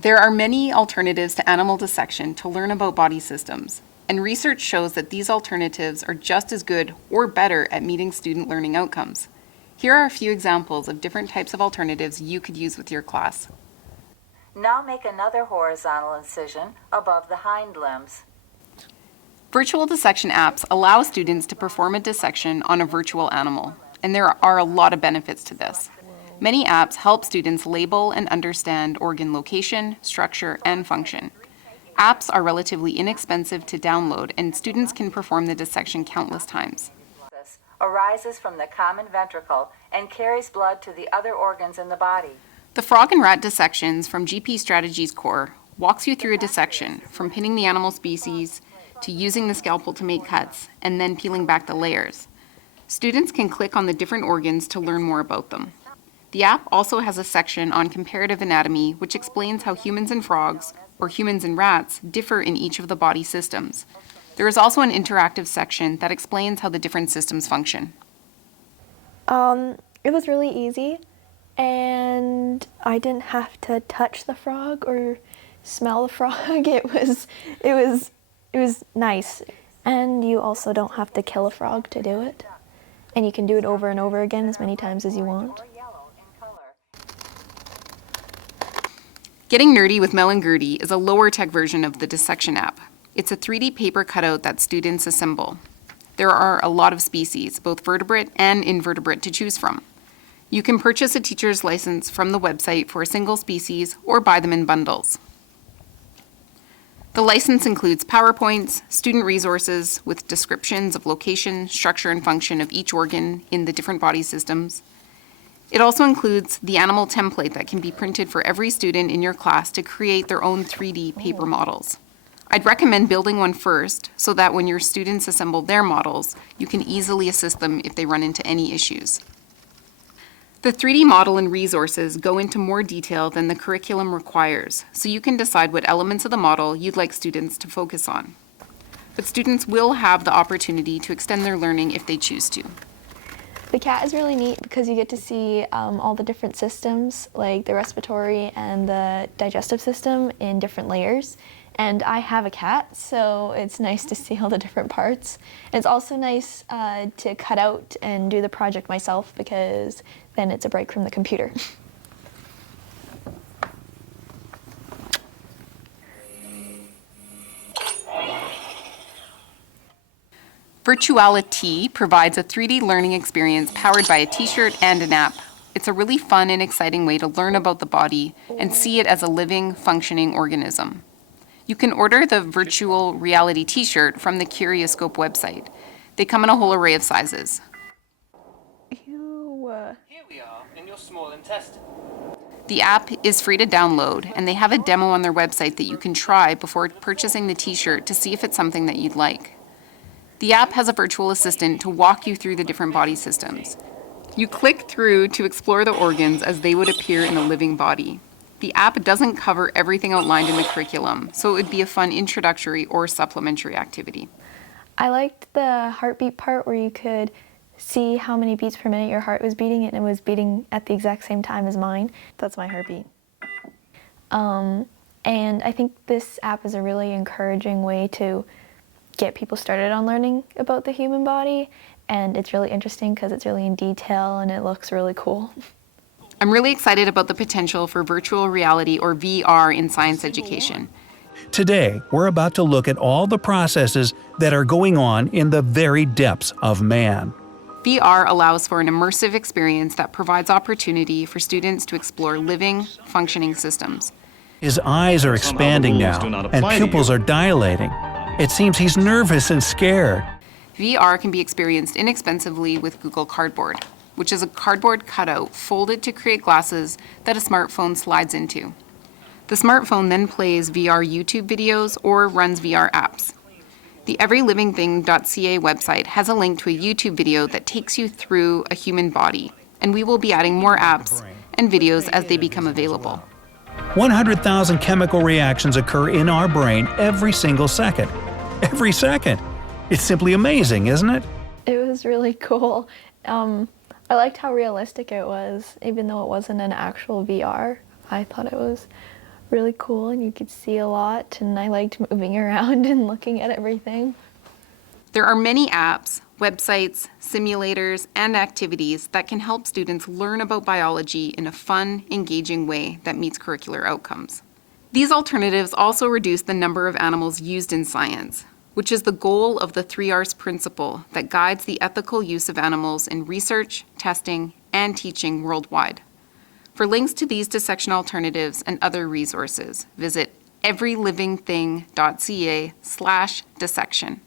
There are many alternatives to animal dissection to learn about body systems, and research shows that these alternatives are just as good or better at meeting student learning outcomes. Here are a few examples of different types of alternatives you could use with your class. Now make another horizontal incision above the hind limbs. Virtual dissection apps allow students to perform a dissection on a virtual animal, and there are a lot of benefits to this. Many apps help students label and understand organ location, structure, and function. Apps are relatively inexpensive to download, and students can perform the dissection countless times. Arises from the common ventricle and carries blood to the other organs in the body. The frog and rat dissections from GP Strategies Core walks you through a dissection, from pinning the animal species to using the scalpel to make cuts, and then peeling back the layers. Students can click on the different organs to learn more about them. The app also has a section on comparative anatomy, which explains how humans and frogs, or humans and rats, differ in each of the body systems. There is also an interactive section that explains how the different systems function. It was really easy, and I didn't have to touch the frog or smell the frog. It was nice. And you also don't have to kill a frog to do it. And you can do it over and over again as many times as you want. Getting Nerdy with Mel Gertie is a lower-tech version of the dissection app. It's a 3D paper cutout that students assemble. There are a lot of species, both vertebrate and invertebrate, to choose from. You can purchase a teacher's license from the website for a single species or buy them in bundles. The license includes PowerPoints, student resources with descriptions of location, structure, and function of each organ in the different body systems. It also includes the animal template that can be printed for every student in your class to create their own 3D paper models. I'd recommend building one first so that when your students assemble their models, you can easily assist them if they run into any issues. The 3D model and resources go into more detail than the curriculum requires, so you can decide what elements of the model you'd like students to focus on. But students will have the opportunity to extend their learning if they choose to. The cat is really neat because you get to see all the different systems, like the respiratory and the digestive system in different layers. And I have a cat, so it's nice to see all the different parts. It's also nice to cut out and do the project myself because then it's a break from the computer. Virtuality provides a 3D learning experience powered by a t-shirt and an app. It's a really fun and exciting way to learn about the body and see it as a living, functioning organism. You can order the virtual reality t-shirt from the Curioscope website. They come in a whole array of sizes. Here we are in your small intestine. The app is free to download, and they have a demo on their website that you can try before purchasing the t-shirt to see if it's something that you'd like. The app has a virtual assistant to walk you through the different body systems. You click through to explore the organs as they would appear in a living body. The app doesn't cover everything outlined in the curriculum, so it would be a fun introductory or supplementary activity. I liked the heartbeat part where you could see how many beats per minute your heart was beating, and it was beating at the exact same time as mine. That's my heartbeat. And I think this app is a really encouraging way to get people started on learning about the human body, and it's really interesting because it's really in detail and it looks really cool. I'm really excited about the potential for virtual reality or VR in science education. Today, we're about to look at all the processes that are going on in the very depths of man. VR allows for an immersive experience that provides opportunity for students to explore living, functioning systems. His eyes are expanding now, and pupils are dilating. It seems he's nervous and scared. VR can be experienced inexpensively with Google Cardboard, which is a cardboard cutout folded to create glasses that a smartphone slides into. The smartphone then plays VR YouTube videos or runs VR apps. The everylivingthing.ca website has a link to a YouTube video that takes you through a human body, and we will be adding more apps and videos as they become available. 100,000 chemical reactions occur in our brain every single second. Every second! It's simply amazing, isn't it? It was really cool. I liked how realistic it was, even though it wasn't an actual VR. I thought it was really cool and you could see a lot, and I liked moving around and looking at everything. There are many apps, websites, simulators, and activities that can help students learn about biology in a fun, engaging way that meets curricular outcomes. These alternatives also reduce the number of animals used in science, which is the goal of the 3Rs principle that guides the ethical use of animals in research, testing, and teaching worldwide. For links to these dissection alternatives and other resources, visit everylivingthing.ca/dissection.